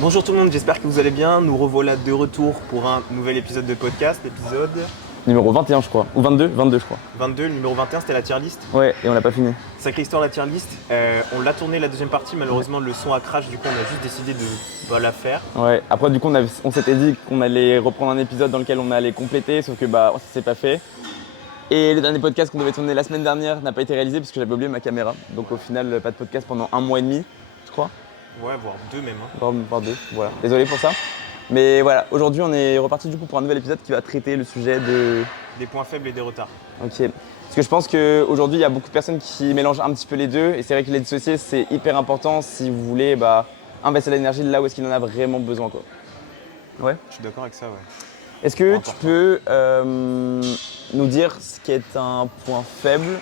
Bonjour tout le monde, j'espère que vous allez bien. Nous revoilà de retour pour un nouvel épisode de podcast, épisode Numéro 21 je crois, ou 22, 22 je crois. 22, le numéro 21, c'était la tier list. Ouais, et on l'a pas fini. Sacrée histoire la tier list. On l'a tourné la deuxième partie, malheureusement le son a crash, du coup on a juste décidé de la faire. Ouais, après du coup on s'était dit qu'on allait reprendre un épisode dans lequel on allait compléter, sauf que ça s'est pas fait. Et le dernier podcast qu'on devait tourner la semaine dernière n'a pas été réalisé parce que j'avais oublié ma caméra. Donc au final, pas de podcast pendant un mois et demi, je crois. Ouais, voire deux même. Voire deux, voilà. Désolé pour ça. Mais voilà, aujourd'hui on est reparti du coup pour un nouvel épisode qui va traiter le sujet de... Des points faibles et des retards. Ok. Parce que je pense qu'aujourd'hui il y a beaucoup de personnes qui mélangent un petit peu les deux. Et c'est vrai que les dissocier c'est hyper important si vous voulez investir l'énergie là où est-ce qu'il en a vraiment besoin, quoi. Ouais. Je suis d'accord avec ça, ouais. Est-ce que tu peux nous dire ce qui est un point faible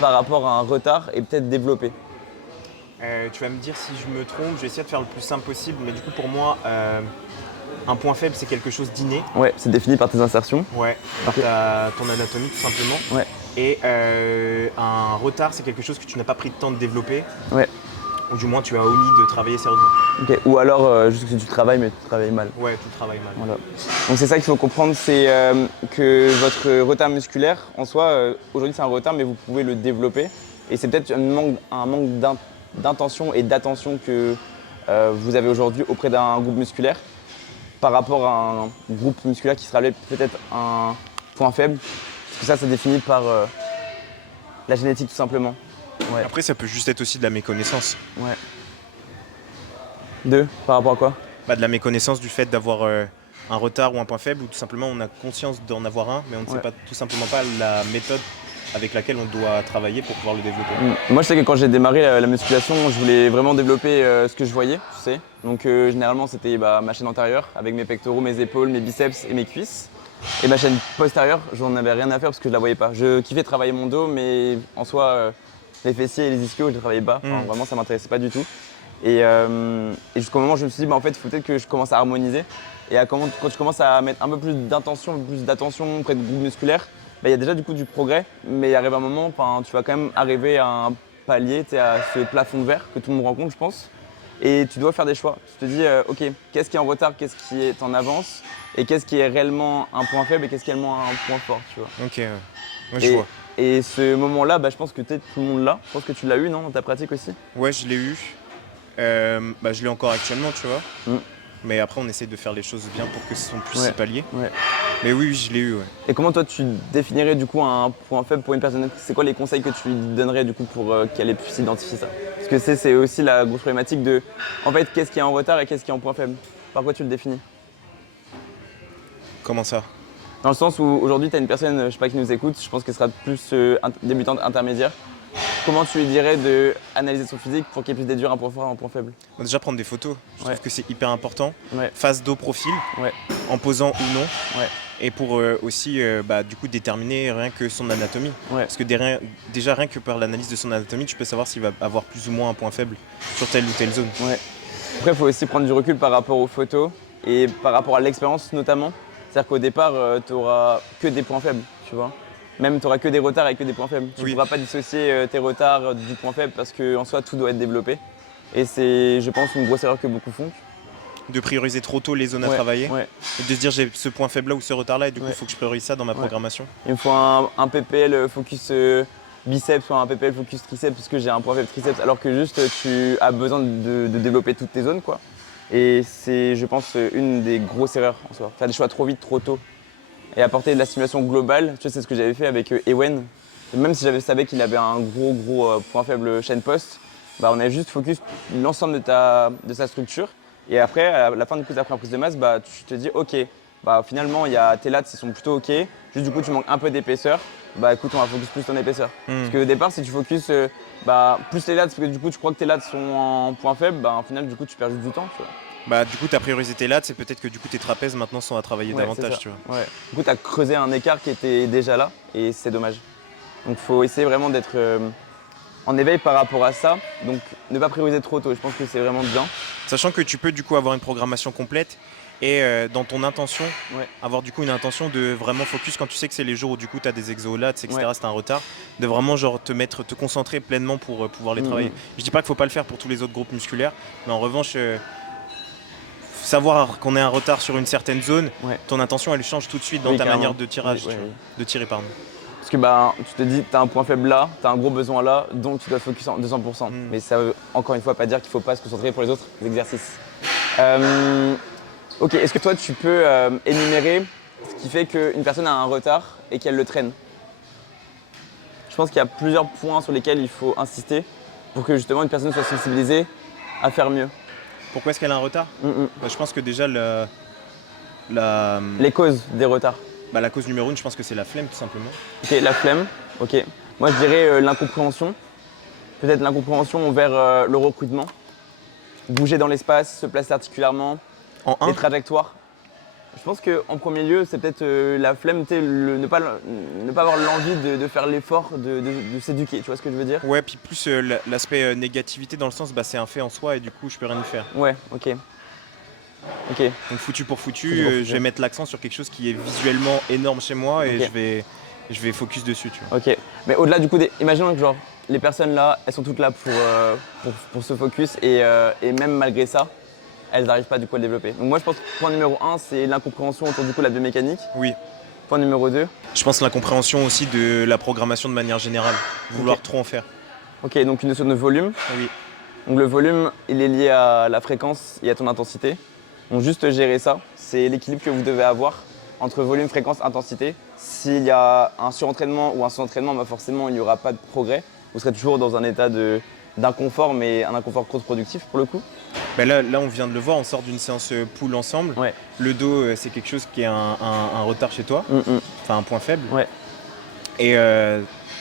par rapport à un retard et peut-être développer? Tu vas me dire si je me trompe, je vais essayer de faire le plus simple possible, mais du coup pour moi, un point faible c'est quelque chose d'inné. Ouais, c'est défini par tes insertions. Ouais, par ton anatomie tout simplement. Ouais. Et un retard c'est quelque chose que tu n'as pas pris de temps de développer. Ouais. Ou du moins tu as omis de travailler sérieusement. Ok. Ou alors juste que tu travailles mais tu travailles mal. Ouais, tu travailles mal. Voilà. Donc c'est ça qu'il faut comprendre, c'est que votre retard musculaire en soi, aujourd'hui c'est un retard mais vous pouvez le développer. Et c'est peut-être un manque d'intention et d'attention que vous avez aujourd'hui auprès d'un groupe musculaire par rapport à un groupe musculaire qui sera peut-être un point faible. Parce que ça, c'est défini par la génétique tout simplement. Ouais. Après, ça peut juste être aussi de la méconnaissance. Ouais. Par rapport à quoi? De la méconnaissance du fait d'avoir un retard ou un point faible, ou tout simplement on a conscience d'en avoir un, mais on ne sait pas tout simplement pas la méthode avec laquelle on doit travailler pour pouvoir le développer. Moi, je sais que quand j'ai démarré la musculation, je voulais vraiment développer ce que je voyais, tu sais. Donc généralement, c'était ma chaîne antérieure avec mes pectoraux, mes épaules, mes biceps et mes cuisses. Et ma chaîne postérieure, j'en avais rien à faire parce que je la voyais pas. Je kiffais travailler mon dos, mais en soi, les fessiers et les ischios, je les travaillais pas. Enfin, vraiment, ça m'intéressait pas du tout. Et jusqu'au moment où je me suis dit, en fait, il faut peut-être que je commence à harmoniser. Et quand tu commences à mettre un peu plus d'intention, un peu plus d'attention auprès de groupes musculaires, il y a déjà du coup du progrès, mais il arrive un moment, tu vas quand même arriver à un palier, à ce plafond de verre que tout le monde rencontre, je pense. Et tu dois faire des choix. Tu te dis, ok, qu'est-ce qui est en retard, qu'est-ce qui est en avance, et qu'est-ce qui est réellement un point faible et qu'est-ce qui est réellement un point fort, tu vois. Ok, ouais, je vois. Et ce moment-là, je pense que peut-être tout le monde l'a. Je pense que tu l'as eu, non, dans ta pratique aussi? Ouais, je l'ai eu. Je l'ai encore actuellement, tu vois. Mais après, on essaie de faire les choses bien pour que ce soit plus si palier. Ouais. Mais oui, je l'ai eu, ouais. Et comment toi, tu définirais du coup un point faible pour une personne? C'est quoi les conseils que tu lui donnerais du coup pour qu'elle puisse identifier ça? Parce que c'est aussi la grosse problématique de, en fait, qu'est-ce qui est en retard et qu'est-ce qui est en point faible? Par quoi tu le définis? Comment ça? Dans le sens où aujourd'hui, tu as une personne, je sais pas, qui nous écoute, je pense qu'elle sera plus débutante intermédiaire. Comment tu lui dirais d'analyser son physique pour qu'elle puisse déduire un point fort et un point faible? Déjà prendre des photos, je trouve que c'est hyper important. Ouais. Face, dos, profil, en posant ou non. Ouais. Et pour aussi du coup déterminer rien que son anatomie. Ouais. Parce que déjà rien que par l'analyse de son anatomie, tu peux savoir s'il va avoir plus ou moins un point faible sur telle ou telle zone. Ouais. Après, il faut aussi prendre du recul par rapport aux photos et par rapport à l'expérience notamment. C'est-à-dire qu'au départ, tu n'auras que des points faibles, tu vois. Même tu n'auras que des retards avec que des points faibles. Tu ne pourras pas dissocier tes retards du point faible parce qu'en soi, tout doit être développé. Et c'est, je pense, une grosse erreur que beaucoup font. De prioriser trop tôt les zones à travailler. Ouais. Et de se dire j'ai ce point faible là ou ce retard là et du coup il faut que je priorise ça dans ma programmation. Il me faut un PPL focus biceps ou un PPL focus triceps parce que j'ai un point faible triceps alors que juste tu as besoin de développer toutes tes zones, quoi. Et c'est, je pense, une des grosses erreurs en soi. Faire des choix trop vite, trop tôt. Et apporter de la stimulation globale, tu sais, c'est ce que j'avais fait avec Ewen. Même si j'avais savais qu'il avait un gros point faible chaîne post, on avait juste focus l'ensemble de sa structure. Et après, à la fin de la prise de masse, tu te dis ok, finalement tes lats ils sont plutôt ok. Juste du coup tu manques un peu d'épaisseur. Écoute, on va focus plus ton épaisseur. Parce qu'au départ, si tu focus plus les lats, parce que du coup tu crois que tes lats sont en point faible, au final du coup tu perds juste du temps, tu vois. Du coup, tu as priorisé tes lats, c'est peut-être que du coup tes trapèzes maintenant sont à travailler davantage, tu vois. Ouais. Du coup, tu as creusé un écart qui était déjà là et c'est dommage. Donc, il faut essayer vraiment d'être en éveil par rapport à ça. Donc, ne pas prioriser trop tôt, je pense que c'est vraiment bien. Sachant que tu peux du coup avoir une programmation complète et dans ton intention, avoir du coup une intention de vraiment focus quand tu sais que c'est les jours où du coup tu as des exolats, etc., c'est un retard, de vraiment te concentrer pleinement pour pouvoir les travailler. Je dis pas qu'il faut pas le faire pour tous les autres groupes musculaires, mais en revanche, savoir qu'on est en retard sur une certaine zone, ton intention elle change tout de suite dans ta manière de tirage, de tirer pardon. Parce que tu te dis tu as un point faible là, tu as un gros besoin là, donc tu dois te focus en 200%. Mais ça veut encore une fois pas dire qu'il ne faut pas se concentrer pour les autres exercices. Ok, est-ce que toi tu peux énumérer ce qui fait qu'une personne a un retard et qu'elle le traîne? Je pense qu'il y a plusieurs points sur lesquels il faut insister pour que justement une personne soit sensibilisée à faire mieux. Pourquoi est-ce qu'elle a un retard? Je pense que déjà les causes des retards. La cause numéro 1, je pense que c'est la flemme tout simplement. Ok, la flemme, ok. Moi je dirais l'incompréhension. Peut-être l'incompréhension vers le recrutement. Bouger dans l'espace, se placer articulairement, les trajectoires. Je pense qu'en premier lieu, c'est peut-être la flemme, ne pas avoir l'envie de faire l'effort de s'éduquer, tu vois ce que je veux dire? Ouais, puis plus l'aspect négativité dans le sens, c'est un fait en soi et du coup, je peux rien y faire. Ouais, ok. Donc foutu pour foutu, je vais mettre l'accent sur quelque chose qui est visuellement énorme chez moi et je vais focus dessus, tu vois. Ok, mais au-delà du coup, imaginons que genre, les personnes là, elles sont toutes là pour se focus et même malgré ça, elles n'arrivent pas du coup à le développer. Donc moi je pense que point numéro 1, c'est l'incompréhension autour du coup de la biomécanique. Oui. Point numéro 2. Je pense l'incompréhension aussi de la programmation de manière générale, vouloir trop en faire. Ok, donc une notion de volume. Oui. Donc le volume, il est lié à la fréquence et à ton intensité. Donc juste gérer ça, c'est l'équilibre que vous devez avoir entre volume, fréquence, intensité. S'il y a un surentraînement ou un sous-entraînement, forcément il n'y aura pas de progrès. Vous serez toujours dans un état d'inconfort, mais un inconfort contre-productif pour le coup. Là, on vient de le voir, on sort d'une séance pool ensemble. Ouais. Le dos, c'est quelque chose qui est un retard chez toi, enfin un point faible. Ouais. Et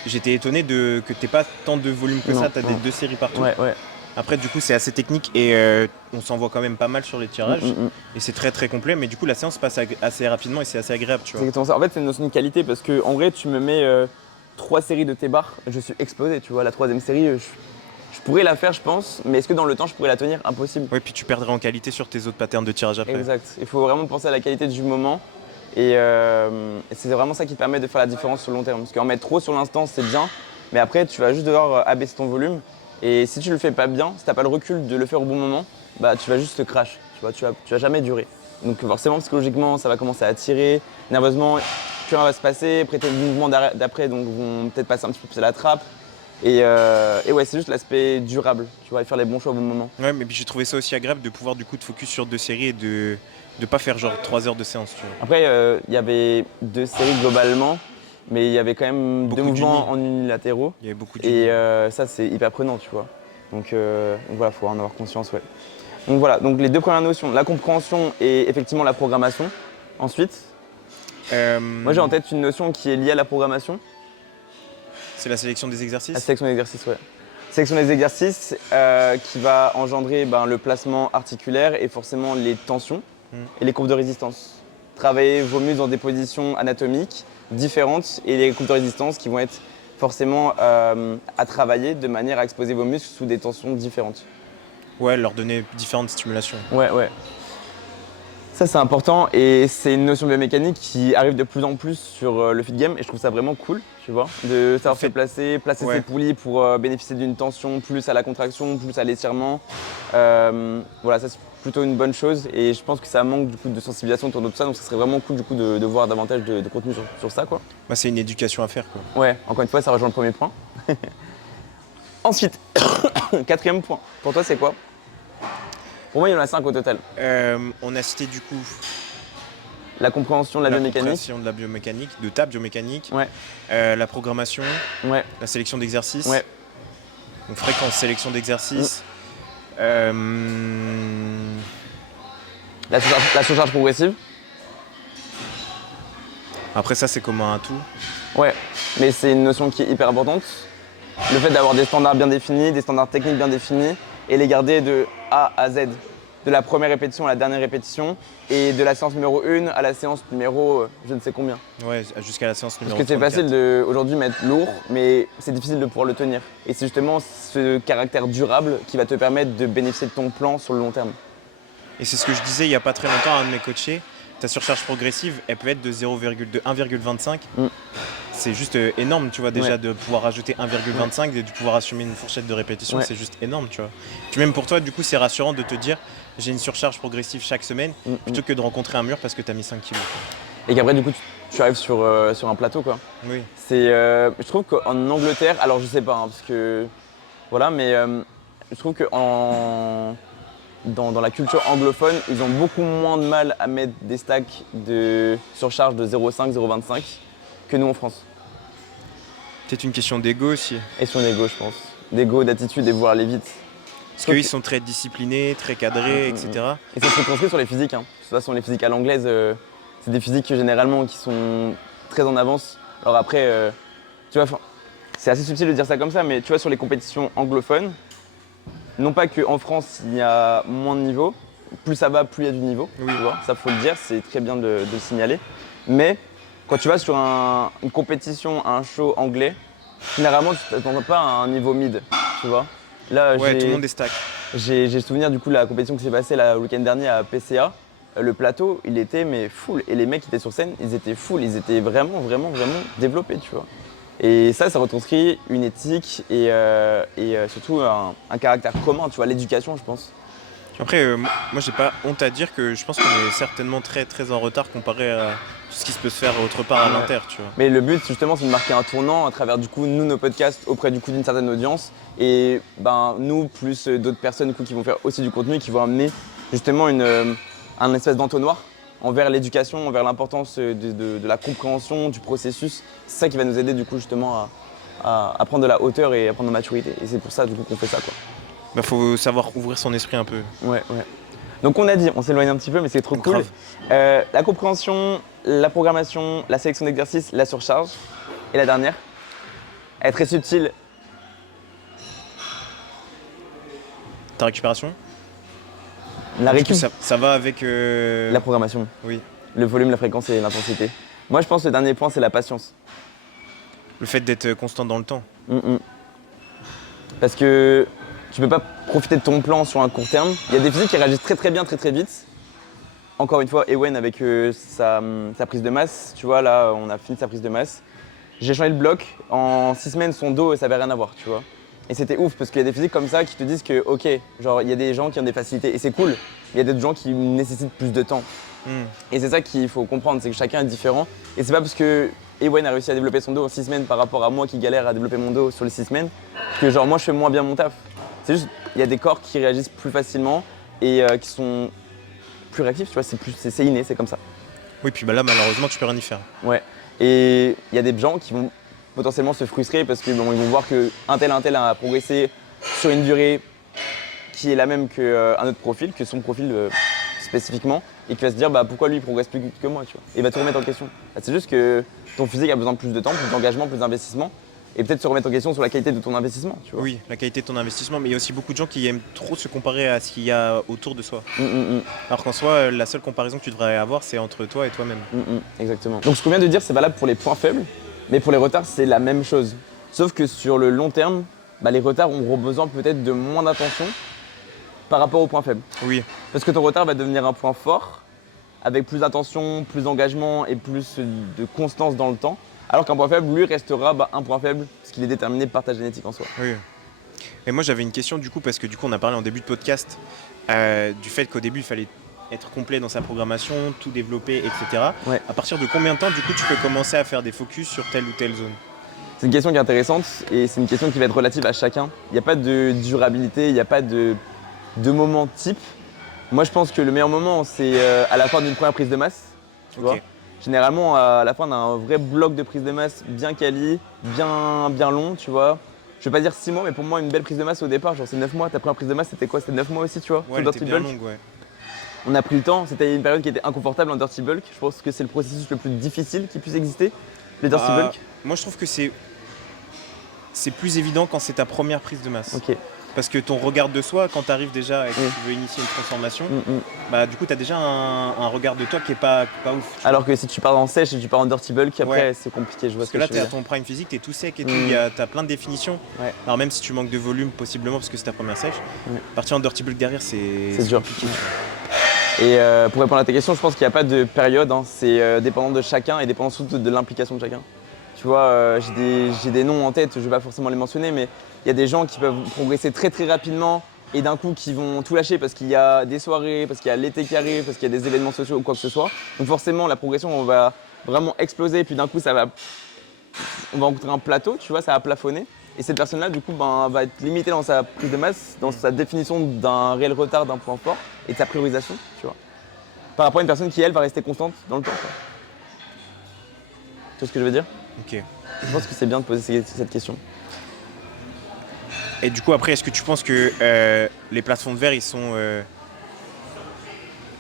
j'étais étonné que tu n'aies pas tant de volume que ça, tu as des 2 séries partout. Ouais. Après, du coup, c'est assez technique et on s'en voit quand même pas mal sur les tirages. Et c'est très très complet, mais du coup, la séance passe assez rapidement et c'est assez agréable, tu vois. C'est exactement ça. En fait, c'est une notion de qualité parce que en vrai, tu me mets 3 séries de tes barres, je suis explosé, tu vois. La 3e série, je pourrais la faire, je pense, mais est-ce que dans le temps, je pourrais la tenir? Impossible. Oui, puis tu perdrais en qualité sur tes autres patterns de tirage après. Exact. Il faut vraiment penser à la qualité du moment et c'est vraiment ça qui permet de faire la différence sur le long terme. Parce qu'en mettre trop sur l'instant, c'est bien, mais après, tu vas juste devoir abaisser ton volume. Et si tu le fais pas bien, si tu n'as pas le recul de le faire au bon moment, tu vas juste te crash, tu vas jamais durer. Donc forcément, psychologiquement, ça va commencer à tirer, nerveusement, plus rien va se passer, après tes mouvements d'après donc vont peut-être passer un petit peu plus à la trappe. Et ouais, c'est juste l'aspect durable, tu vois, et faire les bons choix au bon moment. Ouais, mais puis j'ai trouvé ça aussi agréable de pouvoir du coup te focus sur 2 séries et de pas faire genre 3 heures de séance, tu vois. Après, il y avait 2 séries globalement, mais il y avait quand même 2 mouvements en unilatéraux. Il y avait beaucoup et ça, c'est hyper prenant, tu vois. Donc voilà, il faut en avoir conscience, ouais. Donc voilà, donc les 2 premières notions, la compréhension et effectivement la programmation. Ensuite, moi j'ai en tête une notion qui est liée à la programmation. C'est la sélection des exercices? La sélection des exercices, ouais. Sélection des exercices qui va engendrer le placement articulaire et forcément les tensions et les courbes de résistance. Travailler vos muscles dans des positions anatomiques différentes et les courbes de résistance qui vont être forcément à travailler de manière à exposer vos muscles sous des tensions différentes. Ouais, leur donner différentes stimulations. Ouais. Ça c'est important et c'est une notion biomécanique qui arrive de plus en plus sur le fit game et je trouve ça vraiment cool, tu vois, de savoir se placer ses poulies pour bénéficier d'une tension plus à la contraction, plus à l'étirement. Voilà, ça c'est plutôt une bonne chose et je pense que ça manque du coup de sensibilisation autour de tout ça, donc ça serait vraiment cool du coup de voir davantage de contenu sur ça, quoi. C'est une éducation à faire, quoi. Ouais, encore une fois, ça rejoint le premier point. Ensuite, 4e point, pour toi c'est quoi? Pour moi, il y en a 5 au total. On a cité du coup la compréhension de la biomécanique. La compréhension de la biomécanique, de ta biomécanique. Ouais. La programmation. Ouais. La sélection d'exercices. Ouais. Donc fréquence, sélection d'exercices. La surcharge progressive. Après ça, c'est commun à tout. Ouais, mais c'est une notion qui est hyper importante. Le fait d'avoir des standards bien définis, des standards techniques bien définis, et les garder de A à Z, de la première répétition à la dernière répétition, et de la séance numéro 1 à la séance numéro je ne sais combien. Ouais, jusqu'à la séance numéro 34. Parce que c'est facile aujourd'hui mettre lourd, mais c'est difficile de pouvoir le tenir. Et c'est justement ce caractère durable qui va te permettre de bénéficier de ton plan sur le long terme. Et c'est ce que je disais il n'y a pas très longtemps à un de mes coachés. Ta surcharge progressive, elle peut être de 1,25. C'est juste énorme, tu vois, déjà de pouvoir rajouter 1,25 et de pouvoir assumer une fourchette de répétition, c'est juste énorme, tu vois. Puis même pour toi, du coup, c'est rassurant de te dire, j'ai une surcharge progressive chaque semaine, plutôt que de rencontrer un mur parce que tu as mis 5 kilos. Et qu'après, du coup, tu arrives sur un plateau, quoi. Oui. Je trouve qu'en Angleterre, alors je sais pas, parce que voilà, mais je trouve que dans la culture anglophone, ils ont beaucoup moins de mal à mettre des stacks de surcharge de 0,5, 0,25 que nous en France. C'est une question d'ego aussi. Et son ego, je pense. D'ego, d'attitude et vouloir aller vite. Parce qu'eux, ils sont très disciplinés, très cadrés, etc. Et ça se reconstruit sur les physiques. De toute façon, les physiques à l'anglaise, c'est des physiques généralement qui sont très en avance. Alors après, tu vois, c'est assez subtil de dire ça comme ça, mais tu vois, sur les compétitions anglophones, non pas qu'en France, il y a moins de niveau, plus ça va, plus il y a du niveau. Oui. Tu vois, ça faut le dire, c'est très bien de le signaler. Mais quand tu vas sur une compétition, un show anglais, généralement, tu ne t'attends pas à un niveau mid, tu vois. Là, Ouais, tout le monde est stack. J'ai le souvenir du coup de la compétition qui s'est passée le week-end dernier à PCA. Le plateau, il était mais full. Et les mecs qui étaient sur scène, ils étaient full. Ils étaient vraiment, vraiment, vraiment développés, tu vois. Et ça retranscrit une éthique et surtout un caractère commun, tu vois, l'éducation, je pense. Après, moi, j'ai pas honte à dire que je pense qu'on est certainement très, très en retard comparé à tout ce qui se peut se faire autre part à l'inter, tu vois. Mais le but, justement, c'est de marquer un tournant à travers, du coup, nous, nos podcasts, auprès du coup d'une certaine audience. Et nous, plus d'autres personnes du coup, qui vont faire aussi du contenu, qui vont amener justement un espèce d'entonnoir envers l'éducation, envers l'importance de la compréhension du processus. C'est ça qui va nous aider, du coup, justement, à prendre de la hauteur et à prendre de la maturité. Et c'est pour ça, du coup, qu'on fait ça, quoi. Faut savoir ouvrir son esprit un peu. Ouais. Donc on a dit, on s'éloigne un petit peu, mais c'est trop cool. La compréhension, la programmation, la sélection d'exercices, la surcharge. Et la dernière, elle est très subtile. Ta récupération. La récup. Ça va avec… La programmation. Oui. Le volume, la fréquence et l'intensité. Moi je pense que le dernier point, c'est la patience. Le fait d'être constant dans le temps. Parce que tu peux pas profiter de ton plan sur un court terme. Il y a des physiques qui réagissent très très bien, très très vite. Encore une fois, Ewen avec sa prise de masse, tu vois, là on a fini sa prise de masse. J'ai changé le bloc, en 6 semaines son dos ça avait rien à voir, tu vois. Et c'était ouf parce qu'il y a des physiques comme ça qui te disent que ok, genre il y a des gens qui ont des facilités et c'est cool. Il y a d'autres gens qui nécessitent plus de temps. Et c'est ça qu'il faut comprendre, c'est que chacun est différent. Et c'est pas parce que Ewen a réussi à développer son dos en 6 semaines par rapport à moi qui galère à développer mon dos sur les 6 semaines que genre moi je fais moins bien mon taf. C'est juste, il y a des corps qui réagissent plus facilement et qui sont plus réactifs, tu vois, c'est inné, c'est comme ça. Oui, puis là malheureusement tu peux rien y faire. Ouais. Et il y a des gens qui vont potentiellement se frustrer parce qu'ils vont voir qu'un tel a progressé sur une durée qui est la même qu'un autre profil, que son profil spécifiquement, et qui va se dire pourquoi lui il progresse plus que moi, tu vois. Et il va te remettre en question. C'est juste que ton physique a besoin de plus de temps, plus d'engagement, plus d'investissement, et peut-être se remettre en question sur la qualité de ton investissement, tu vois. Oui, la qualité de ton investissement, mais il y a aussi beaucoup de gens qui aiment trop se comparer à ce qu'il y a autour de soi. Alors qu'en soi, la seule comparaison que tu devrais avoir, c'est entre toi et toi-même. Exactement. Donc ce qu'on vient de dire, c'est valable pour les points faibles, mais pour les retards, c'est la même chose. Sauf que sur le long terme, les retards auront besoin peut-être de moins d'attention par rapport aux points faibles. Oui. Parce que ton retard va devenir un point fort, avec plus d'attention, plus d'engagement et plus de constance dans le temps. Alors qu'un point faible, lui, restera un point faible, parce qu'il est déterminé par ta génétique en soi. Oui. Et moi, j'avais une question du coup, parce que du coup, on a parlé en début de podcast du fait qu'au début, il fallait être complet dans sa programmation, tout développer, etc. Ouais. À partir de combien de temps, du coup, tu peux commencer à faire des focus sur telle ou telle zone? C'est une question qui est intéressante et c'est une question qui va être relative à chacun. Il n'y a pas de durabilité, il n'y a pas de moment type. Moi, je pense que le meilleur moment, c'est à la fin d'une première prise de masse. Tu vois. Généralement, à la fin d'un vrai bloc de prise de masse bien quali, bien long, tu vois. Je vais pas dire 6 mois, mais pour moi, une belle prise de masse au départ, genre c'est 9 mois. Ta première prise de masse, c'était quoi? C'était 9 mois aussi, tu vois. Ouais, elle était bien longue, ouais. On a pris le temps, c'était une période qui était inconfortable en dirty bulk. Je pense que c'est le processus le plus difficile qui puisse exister, le dirty bulk. Moi, je trouve que c'est plus évident quand c'est ta première prise de masse. Ok. Parce que ton regard de soi, quand tu arrives déjà et que tu veux initier une transformation, du coup, tu as déjà un regard de toi qui est pas ouf. Alors que si tu pars en sèche et tu pars en dirty bulk, après, c'est compliqué. Je vois parce que là, tu es à ton prime physique, tu es tout sec et tout, tu as plein de définitions. Ouais. Alors, même si tu manques de volume, possiblement, parce que c'est ta première sèche, partir en dirty bulk derrière, c'est dur. Compliqué. Et pour répondre à ta question, je pense qu'il n'y a pas de période, c'est dépendant de chacun et dépendant surtout de l'implication de chacun. Tu vois, j'ai des noms en tête, je ne vais pas forcément les mentionner, mais il y a des gens qui peuvent progresser très très rapidement et d'un coup qui vont tout lâcher parce qu'il y a des soirées, parce qu'il y a l'été qui arrive, parce qu'il y a des événements sociaux ou quoi que ce soit. Donc forcément, la progression, on va vraiment exploser, et puis d'un coup, on va rencontrer un plateau, tu vois, ça va plafonner. Et cette personne-là, du coup, va être limitée dans sa prise de masse, dans sa définition d'un réel retard, d'un point fort, et de sa priorisation, tu vois. Par rapport à une personne qui, elle, va rester constante dans le temps, quoi. Tu vois ce que je veux dire? Ok. Je pense que c'est bien de poser cette question. Et du coup, après, est-ce que tu penses que les plafonds de verre, ils sont...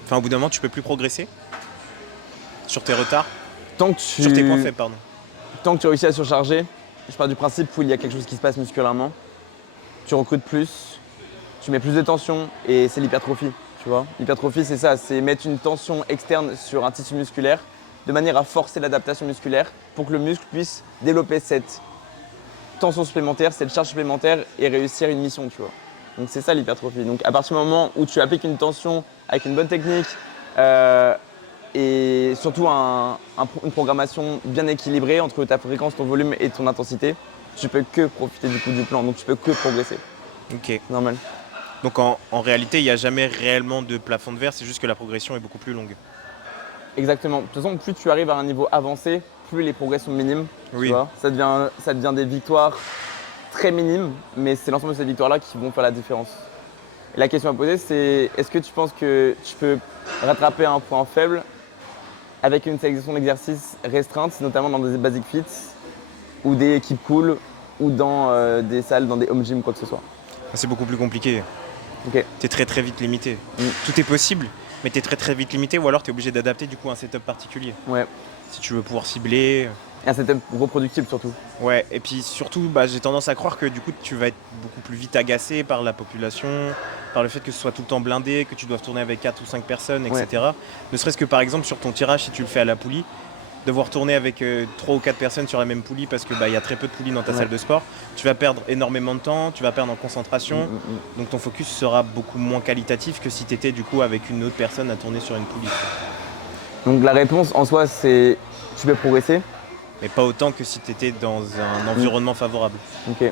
Enfin, au bout d'un moment, tu peux plus progresser sur tes retards, sur tes points faibles, pardon. Tant que tu réussis à surcharger, je pars du principe où il y a quelque chose qui se passe musculairement. Tu recrutes plus, tu mets plus de tension et c'est l'hypertrophie, tu vois. L'hypertrophie, c'est ça, c'est mettre une tension externe sur un tissu musculaire de manière à forcer l'adaptation musculaire pour que le muscle puisse développer cette tension supplémentaire, cette charge supplémentaire et réussir une mission, tu vois. Donc c'est ça l'hypertrophie. Donc à partir du moment où tu appliques une tension avec une bonne technique et surtout une programmation bien équilibrée entre ta fréquence, ton volume et ton intensité, tu peux que profiter du coup du plan, donc tu peux que progresser. Ok. Normal. Donc en réalité, il n'y a jamais réellement de plafond de verre, c'est juste que la progression est beaucoup plus longue. Exactement. De toute façon, plus tu arrives à un niveau avancé, plus les progrès sont minimes. Oui. Tu vois, ça devient des victoires très minimes, mais c'est l'ensemble de ces victoires-là qui vont faire la différence. Et la question à poser, c'est est-ce que tu penses que tu peux rattraper un point faible avec une sélection d'exercices restreinte, notamment dans des basic fits ou des keep cool ou dans des salles, dans des home gym, quoi que ce soit? C'est beaucoup plus compliqué. Ok. T'es très vite limité. Tout est possible, mais t'es très vite limité, ou alors t'es obligé d'adapter du coup un setup particulier. Ouais. Si tu veux pouvoir cibler. Et un setup reproductible surtout. Ouais, et puis surtout, j'ai tendance à croire que du coup tu vas être beaucoup plus vite agacé par la population, par le fait que ce soit tout le temps blindé, que tu doives tourner avec 4 ou 5 personnes, etc. Ouais. Ne serait-ce que par exemple sur ton tirage, si tu le fais à la poulie, devoir tourner avec 3 ou 4 personnes sur la même poulie parce que y a très peu de poulies dans ta salle de sport, tu vas perdre énormément de temps, tu vas perdre en concentration, donc ton focus sera beaucoup moins qualitatif que si tu étais du coup avec une autre personne à tourner sur une poulie. Donc la réponse en soi, c'est tu peux progresser. Mais pas autant que si tu étais dans un environnement favorable. Ok.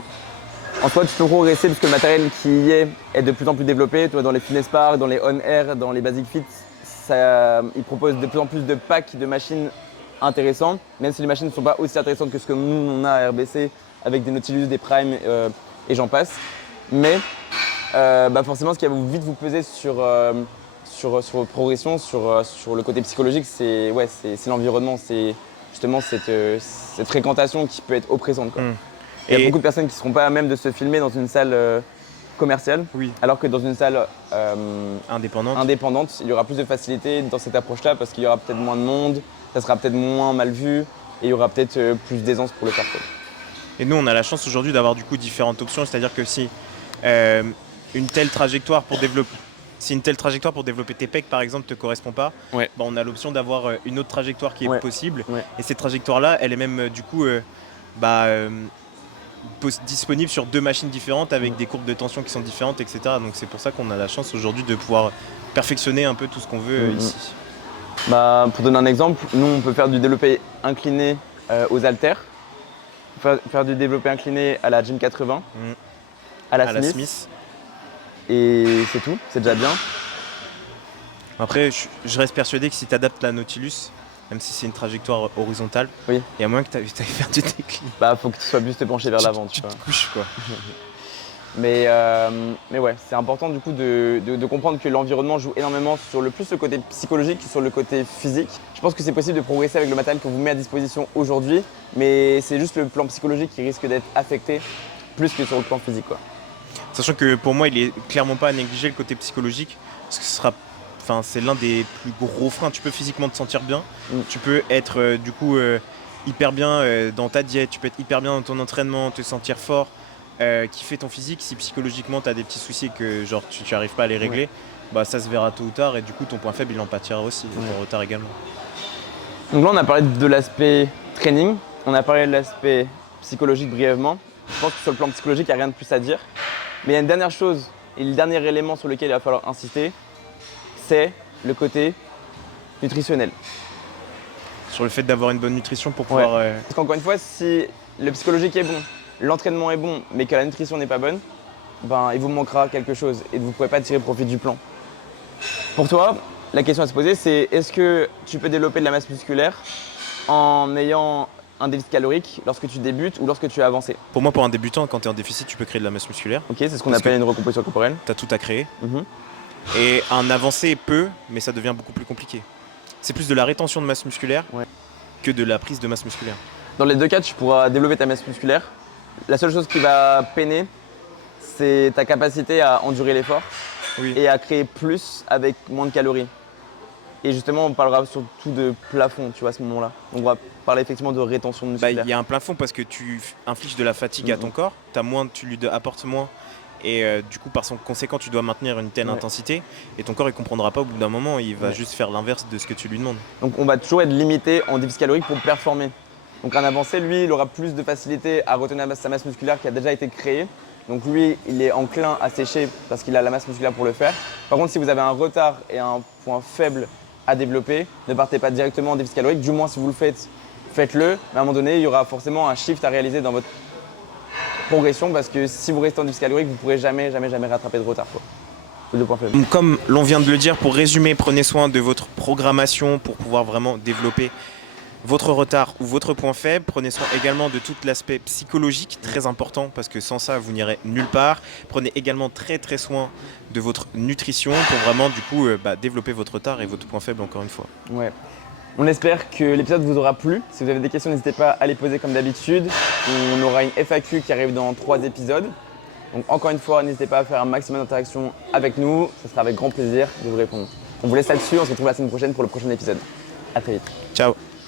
En soi, tu peux progresser parce que le matériel qui y est de plus en plus développé. Tu vois, dans les fitness parks, dans les on-air, dans les basic fits, ils proposent de plus en plus de packs de machines intéressants, même si les machines ne sont pas aussi intéressantes que ce que nous on a à RBC avec des Nautilus, des Prime et j'en passe. Mais forcément, ce qui va vite vous peser sur votre progression, sur le côté psychologique, c'est l'environnement, c'est justement cette fréquentation qui peut être oppressante, quoi. Il y a beaucoup de personnes qui ne seront pas à même de se filmer dans une salle commerciale, alors que dans une salle indépendante, il y aura plus de facilité dans cette approche-là parce qu'il y aura peut-être moins de monde, ça sera peut-être moins mal vu et il y aura peut-être plus d'aisance pour le faire, quoi. Et nous, on a la chance aujourd'hui d'avoir du coup différentes options, c'est-à-dire que si une telle trajectoire pour développer tes pecs par exemple te correspond pas, on a l'option d'avoir une autre trajectoire qui est possible. Et cette trajectoire-là, elle est même du coup disponible sur 2 machines différentes avec des courbes de tension qui sont différentes, etc. Donc c'est pour ça qu'on a la chance aujourd'hui de pouvoir perfectionner un peu tout ce qu'on veut ici. Pour donner un exemple, nous on peut faire du développé incliné aux haltères, faire du développé incliné à la Gym 80, à la Smith. Et c'est tout, c'est déjà bien. Après, je reste persuadé que si tu adaptes la Nautilus, même si c'est une trajectoire horizontale, il y a moins que tu ailles faire du déclin. Faut que tu sois plus penché vers l'avant. Tu te couches, quoi. mais ouais, c'est important du coup de comprendre que l'environnement joue énormément sur le côté psychologique que sur le côté physique. Je pense que c'est possible de progresser avec le matériel qu'on vous met à disposition aujourd'hui, mais c'est juste le plan psychologique qui risque d'être affecté plus que sur le plan physique, quoi. Sachant que pour moi, il est clairement pas à négliger le côté psychologique, parce que c'est l'un des plus gros freins. Tu peux physiquement te sentir bien, tu peux être hyper bien dans ta diète, tu peux être hyper bien dans ton entraînement, te sentir fort, kiffer ton physique. Si psychologiquement tu as des petits soucis que genre tu n'arrives pas à les régler, ça se verra tôt ou tard et du coup ton point faible il en pâtira aussi, ton retard également. Donc là on a parlé de l'aspect training, on a parlé de l'aspect psychologique brièvement. Je pense que sur le plan psychologique il n'y a rien de plus à dire. Mais il y a une dernière chose et le dernier élément sur lequel il va falloir insister, c'est le côté nutritionnel. Sur le fait d'avoir une bonne nutrition pour pouvoir... Parce qu'encore une fois, si le psychologique est bon, l'entraînement est bon, mais que la nutrition n'est pas bonne, il vous manquera quelque chose et vous ne pourrez pas tirer profit du plan. Pour toi, la question à se poser, c'est est-ce que tu peux développer de la masse musculaire en ayant un déficit calorique lorsque tu débutes ou lorsque tu as avancé? Pour moi, pour un débutant, quand tu es en déficit, tu peux créer de la masse musculaire. Ok, c'est ce qu'on appelle une recomposition corporelle. Tu as tout à créer. Mhm. Et un avancé peut, mais ça devient beaucoup plus compliqué. C'est plus de la rétention de masse musculaire que de la prise de masse musculaire. Dans les deux cas, tu pourras développer ta masse musculaire. La seule chose qui va peiner, c'est ta capacité à endurer l'effort et à créer plus avec moins de calories. Et justement, on parlera surtout de plafond, tu vois, à ce moment-là. Donc on va parler effectivement de rétention musculaire. Il y a un plafond parce que tu infliges de la fatigue à ton corps, tu lui apportes moins. Et du coup, par son conséquent, tu dois maintenir une telle intensité. Et ton corps, il ne comprendra pas au bout d'un moment. Il va juste faire l'inverse de ce que tu lui demandes. Donc on va toujours être limité en déficit calorique pour performer. Donc un avancé, lui, il aura plus de facilité à retenir sa masse musculaire qui a déjà été créée. Donc lui, il est enclin à sécher parce qu'il a la masse musculaire pour le faire. Par contre, si vous avez un retard et un point faible à développer, ne partez pas directement en déficit calorique. Du moins, si vous le faites, faites-le. Mais à un moment donné, il y aura forcément un shift à réaliser dans votre progression parce que si vous restez en déficit calorique, vous ne pourrez jamais rattraper de retard. C'est le point faible. Comme l'on vient de le dire, pour résumer, prenez soin de votre programmation pour pouvoir vraiment développer votre retard ou votre point faible. Prenez soin également de tout l'aspect psychologique, très important, parce que sans ça, vous n'irez nulle part. Prenez également très soin de votre nutrition pour vraiment du coup développer votre retard et votre point faible encore une fois. Ouais. On espère que l'épisode vous aura plu. Si vous avez des questions, n'hésitez pas à les poser comme d'habitude. On aura une FAQ qui arrive dans 3 épisodes. Donc encore une fois, n'hésitez pas à faire un maximum d'interactions avec nous. Ce sera avec grand plaisir de vous répondre. On vous laisse là-dessus. On se retrouve la semaine prochaine pour le prochain épisode. À très vite. Ciao.